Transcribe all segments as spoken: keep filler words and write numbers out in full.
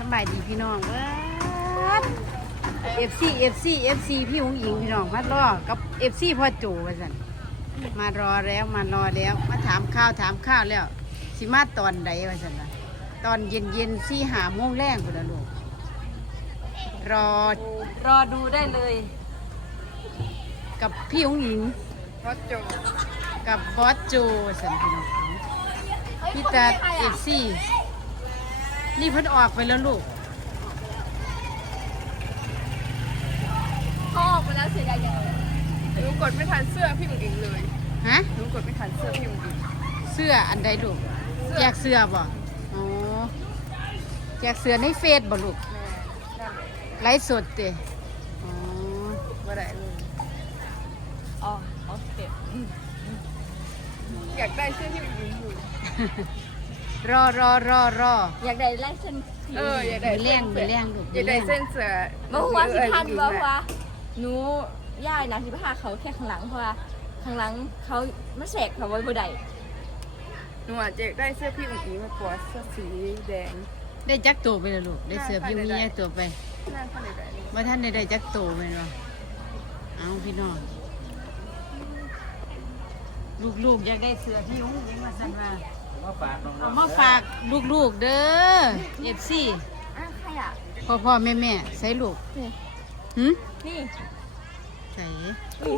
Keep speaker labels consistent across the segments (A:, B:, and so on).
A: บายดีพี่น้องเว้ยเอฟซีเอฟซีเอฟซีพี่หงหญิงพี่น้องพัดรอกับเอฟซีพ่อจู่ว่าสันมารอแล้วมารอแล้วมาถามข้าวถามข้าวแล้วสิมาตอนใดว่าสันล่ะตอนเย็นเย็นสี่หาโมงแรงคนละลูกรอรอดูได้เลย กับพี่หงหญิง
B: บอสโจ
A: กับบอสโจสันพี่น้องพี่ตาเอฟซีนี่เพิ่นออกไปแล้วลูก
B: เขาออกมาแล้วเสียดายยังหนูกดไม่ทันเสื้อพี่อุ๋งอิงเลย
A: ฮะ
B: หนูกดไม่ทันเสื้อพี่อุ๋งอิง
A: เสื้ออันใดลูกแจกเสื้อบ่อ๋อแจกเสื้อในเฟซบ่ลูก
B: แม่นั่นเลย
A: ไลฟ์สดเตะอ๋อ
B: มาได้เลยอ๋ออ๋อเต็มอยากได้เสื้อพี่อุ๋งอิงอยู่
A: รอรอรอรอ
C: อยากได้ไล่เส้น
B: เอออยากได้
A: มือแรงมือแรงลูก
B: อยากได้เส้นเสื้อ
C: เมื่อวานสิทัน
B: เออ
C: บ่ว่าหนูย่ายนะสิพาเขาแค่ข้างหลังเพราะว่าข้างหลังเขามาแสกเขาไว้บ่ได้
B: หนูอาจจะได้เสื้อพี่อุ๋งอิงมากกว่าเสื้อสีแดง
A: ได้จักตัวไปแล้วลูกได้เสื้อพี่มีแยกตัวไป
B: นั่นเท่าไหร่ได้เลย
A: ว่าท่านได้ได้จักตัวไปเนาะเอาพี่น้องลูกๆอยากได้เสื้อพี่หงหญิงมาสั่นว่า
D: มาฝากน้อง
A: เอามาฝากลูกๆเด้อเอฟซี
C: อ้าวใครอ่ะ
A: พ่อพ่อแม่แม่ใส่ลูก
C: นี่
A: หืม
C: นี่
A: ใส่
C: นี่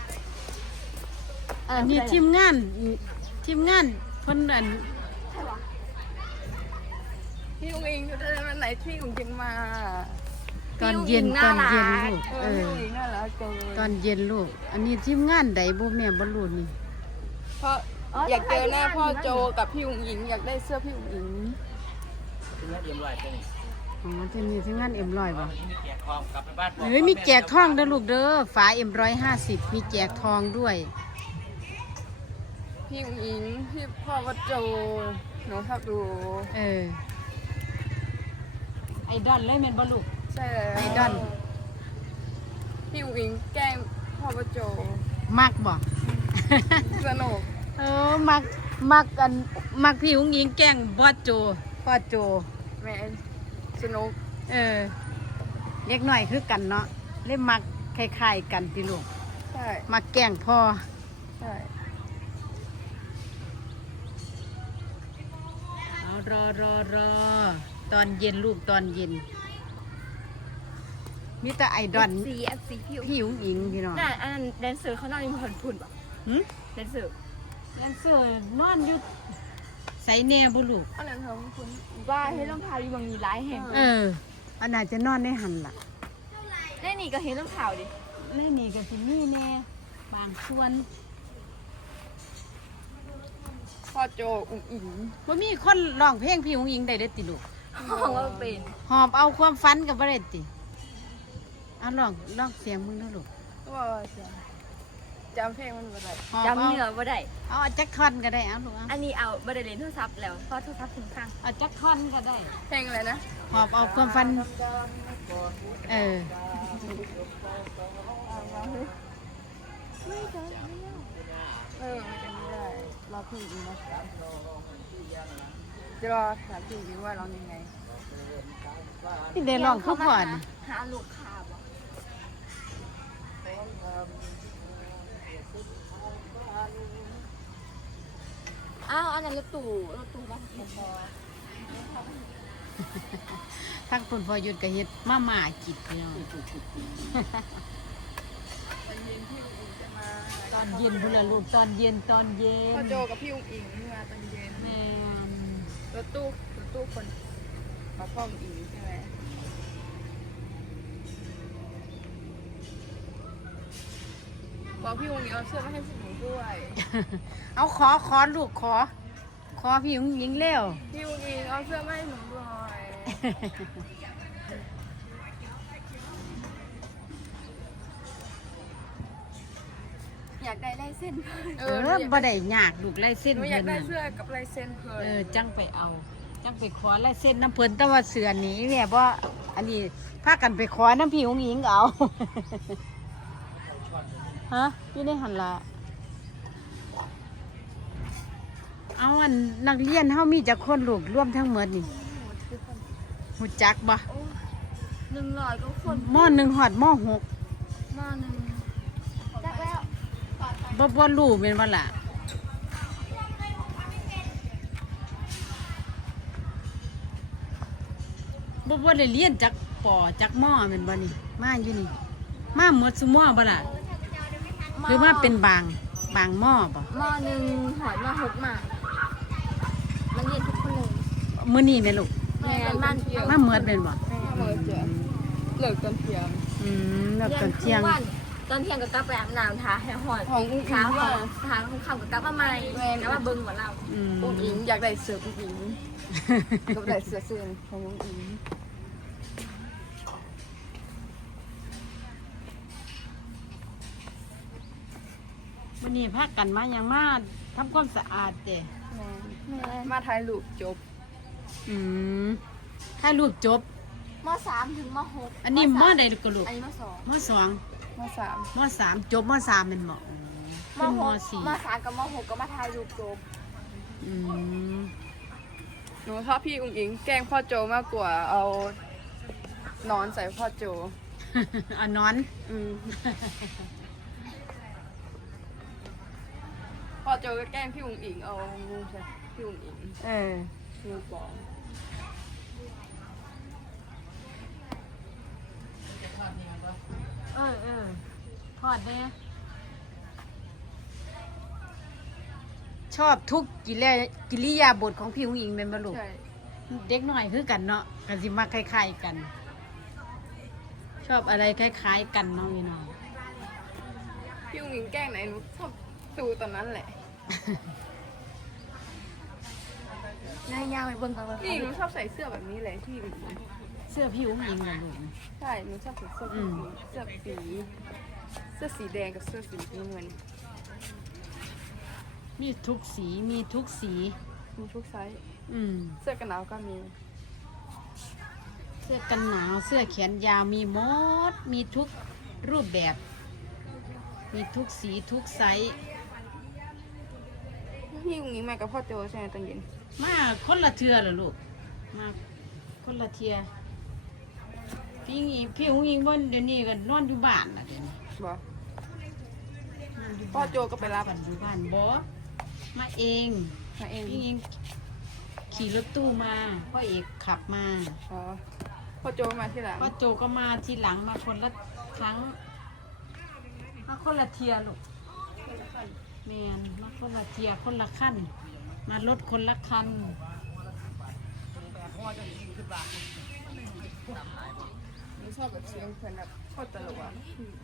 A: อันนี้ทีมงานทีมงานเพิ่นอัน
B: พี่อุ๋งอิงจะได้วันไหนพี่อุ๋งอิงมา
A: ตอนเย็นตอนเย็นลูก
B: เอ
A: เอ
B: อพี่
A: อ
B: อุ๋งอิงน่ารักจังเลย
A: ตอนเย็นลูก อันนี้ทีมงานใดบ่แม่บ่รู้นี่
B: เพราะอยากเจอหน้าพ่อโจกับพี่อุ๋งอิงอยากได้เสื้อพี่อุ๋งอิง
D: ถึงแล้วเตรียมไว้ตัวนี้
A: อ๋อทีนี้ทีมงานเอ็มร้อยบ่
D: มีแจกทองกลับไปบ้าน
A: เอ้ยมีแจกทองเด้อลูกเด้อฝาเอ็มร้อยห้าสิบมีแจกทองด้วย
B: พี่อุ๋งอิงพี่พ่อวัดโจหนูชอบดู
A: เออไอดอลเลยแม่นบ่ลูก
B: ใช่แล้ว
A: ไอดอล
B: พี่อุ๋งอิงแกล้งพ่อวัดโจ
A: มักบ่
B: สนุก
A: เออมักมักอันมักพี่หงหญิงแกล้งบอสโจพ่อโจ
B: แม่สนุก
A: เออเล็กน้อยคือกันเนาะเล่มักคล้ายๆกันติลูก
B: ใช่
A: มักแกล้งพ่อ
B: ใช่
A: เอารอรอรอตอนเย็นลูกตอนเย็นมีแต่ไอดอล
C: สีอันสีผิว
A: พี่หงหญิงพี่น้อง
C: น่ะอันนั้นแดนเซอร์เขานอนอยู่บนพุ่นบ่
A: หึ
C: แดนเซอร์
A: แดนเซอร์นอนอยู่ใส่แน่บุลูก
B: อันนั้นทำคุณ
C: ว่าให้รองเท้าอยู่บางมีหลายแห่ง
A: เอออันน่าจะนอนในหันล่ะ
C: ได้นี่ก็เห็นรองเท้าดิ
A: แม่นี่ก็สิมีแน่บางส่วน
B: พ่อโจอุ๋งอิง
A: ว่ามีคนร้องเพลงพี่หงหญิงได้เด้อติลูก
C: ห้องว่าเป็น
A: หอบเอาความฝันกับบ่ได้ติเอาลองลองเสียงมึงเด้อลูก
B: ก็ว่าจะจำเพลงมันมาได้
A: หอบ
C: จำ
A: เอา
C: เนื้อบ่ได้
A: เอาจักท่อนก็ได้เอาลูกเอา
C: อันนี้เอาบ่ได้เล่นโทรศัพท์แล้วเพราะโทรศัพท์ถึงข้าง
A: เอาจักท่อนก็ได้
B: เพลงอะไรนะ
A: หอบเอาความฝันเออ
B: เออมันจะไม่ได้รอพี่อุ๋งอิงมาสามจะรอถามพี่อุ๋งอิงว่าร้องยังไง
A: ที่ได้ร้องคือพ่อนี่
C: หาลูกค้าบ่อ้าวอันนั้นรถตู้รถตู้บ้านเห็นบ่
A: ทั้งคุณพ่อหยุดก็เฮ็ดมาม่ากินพี่น้อง
B: ตอนเย็นพี่อุ๋งอิงจะมา
A: ตอนเย็นพุ่นละลูกตอนเย็นตอนเย็น
B: พ่อโจกับพี่อุ๋งอิงมาตอนเย็น
A: แม่น
B: รถตู้รถตู้คนมาพ่ออุ๋งอิงใช่ไหมบอกพี่อุ๋งอิงเอาเสื้อมาให้พวกหนูด้วย
A: เอาขอขอลูกขอ ขอพี่หงหญิงเร็ว
B: พี่อุ๋งอิงเอาเสื้อมาให้หนูด้วย
C: อยากได้ลายเส้น
A: เออบ่ได้ยากลูกลายเส้น
B: หนูอ
A: เพิ่
B: ยาก
A: น
B: ได้
A: น่ะ
B: เสื้อกับลายเซ็นเพิ่น
A: เออจังไปเอา จังไปขอลายเส้นน้ำเพิ่นแต่ว่าเสือนี้แม่บ่อันนี้พากันไปขอน้ำพี่หงหญิงเอา ฮะอยู่ในหันละเอาอันนักเรียนเฮามีจักคนลูกรวมทั้งหมดนี่หูจักบ่
C: หนึ่งร้อยก็คน
A: หม้อหนึ่งหอดหม้อหก
C: หม้อหนึ่งจักแล้ว
A: บ่บ่รู้เป็นว่าล่ะบ่บ่ได้เรียนจักปอจักหม้อเป็นบ่นี่มาอยู่นี่มาหมดซุหม้อบ่ล่ะหรือว่าเป็นบางบางหม้อบ่
C: หม้อหนึ่งหอยมาหกหมามันเรียนทุกคนเลย
A: มื้อนี้แม่ลูก
C: แม่มัน
A: มาหมดเป็นบ่
B: เลิกเจอเลิกตอนเที่ยง
A: อืมแล้วตอนเที่ยง
C: ตอนเที่ยงก็กลับไปอาบน้ำทาแห้หอย
B: ของอุ้งอิ
C: ทาง
B: ว่า
C: ทางของเขาก็กลับมาใหม่แล้วมาเบิ่งหมดเรา
A: อืม
B: อุ้งอิงอยากได้เสื้ออุ้งอิงก็ได้เสื้อเสื้อของอุ้งอิง
A: วันนี้พากันมายังมาทำความสะอาดเด้
B: มาถ่ายรูปจบ
A: อืมถ้าลูกจบ
C: มสามถึงมหก
A: อันนี้มอใดก็ลูก
C: อันนี้มสอง
A: มอสอง
B: มาสาม
A: มอสามจบมอสามเป็นหมอ
C: ม
A: ขึ้น
C: ห
A: มอก สี่
C: มสามกับมหกก็มาถ่ายรูปจบ
A: อืม
B: หนูชอบพี่อุ้งอิงแกล้งพ่อโจมากกว่าเอานอนใส่พ่อโจ
A: เอานอน
B: อืมพ่อโจก็แกล้งพี่อุ้งอิงเอางูใส่พี่อุ้งอิง
A: เออ
B: งูปลอม
A: เออเออทอดเด้ชอบทุกกิริยากิริยาบทของพี่หงอิงเป็นบลูก
B: ใช่
A: เด็กหน่อยคือกันเนาะกันสิมาคล้ายๆกัน ชอบอะไรคล้ายๆกันเนาะพี่น้อง
B: พี่อุ้งอิงแกล้งไหนหนูชอบดูตอนนั้นแหละ
C: นายยาวไปเบิ่งกันเลย
B: นี่หนูชอบใส่เสื้อแบบนี้เลยที่อุ้งอิง
A: เสื้อพี่หงอิงนะลูก
B: ใช่หนูชอบใส่เสื้อ
A: อื
B: สี
A: ม
B: เสื้อสีเสื้อสีแดงกับเสื้อสีน้ำเงิน
A: มีทุกสีมีทุกสี
B: มีทุกไซส์
A: อืม
B: เสื้อกันหนาวก็มี
A: เสื้อกันหนาวเสื้อแขนยาวมีหมดมีทุกรูปแบบ มีทุกสีทุกไซส์
B: พี่อุ้งอิงมากับพ่อโจใช่ไหมตอนเย็น
A: มาคนละเทือเหรอลูกมาคนละเทือพี่หญิงพี่หงอิงบนเดี๋ยวนี้ก็นอนอยู่บ้านน่ะเดี๋ยวนี้
B: บอก
A: นอนอยู่
B: พ่อโจก็ไปรับ
A: บ้านอยู่บ้านบอมาเอง
B: มาเอง
A: พี่หญิงขี่รถตู้มาพ่อเอกขับมา
B: อ๋อพ่อโจมาที่หลัง
A: พ่อโจก็มาทีหลังมาคนละครั้งมาคนละเทียลูกแมนมาคนละเทียคนละขั้นมารถคนละคัน
B: หนูชอบแบบเสียงเพื่อนแบบโคตรตลกอ่ะ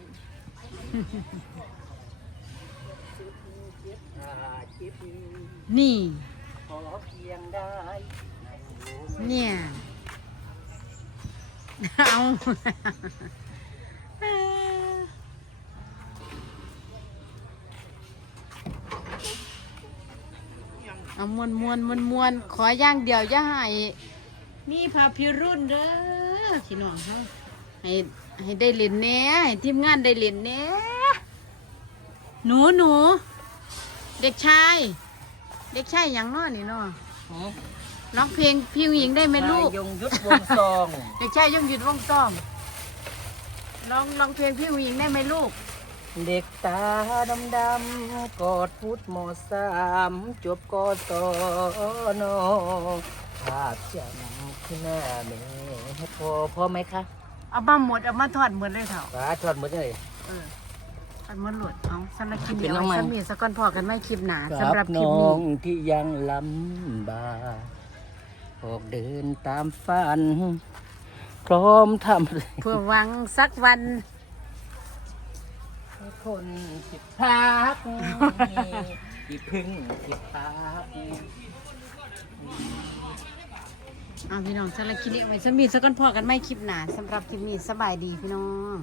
A: นี่
D: ขอเพียงได้
A: เนี่ย เอาเอามวนมวนมวนมวนขอย่างเดียวอย่าให้มีพาพิรุณเด้อพี่น้องเขาให้ให้ได้เล่นแหน่ให้ทีมงานได้เล่นแหน่หนูหนูเด็กชาย เด็กชายอย่างน้อนี่เนาะร้องเพลงพี่หญิงได้ไหมลูก
D: ยงยุทธวงซอง
A: เด็กชายยงหยุดวงต้อมลองลองเพลงพี่หญิงได้ไหมลูก
D: เด็กตาดำดำๆกอดพุทธมสามจบกอตอนอภาพจำขึ้นหน้าแม่พอพอไหมคะ
A: เอามาหมดเอามาทอดหมดเลยเถอะ
D: ฟ้าทอดหมดเลย
A: เออทอดหมดหลดเอาสำหรับคลิป
D: เป็น
A: เดียว
D: น้องใหม่
A: สมีสกอนพอกันไม่คลิปหนา
D: กั
A: สำหรั
D: บบ
A: คลิป
D: น้อ
A: นี้
D: งที่ยังลำบากออกเดินตามฝัน พร้อมทำ
A: เพื่อหวังสักวัน
D: คนผิดพักที่พึ่งผิดพัก
A: เอาพี่น้องสำหรับคลิปนี้เอาไว้สมีสกอนพอกันไม่คลิปหนาสำหรับคลิปนี้สบายดีพี่น้อง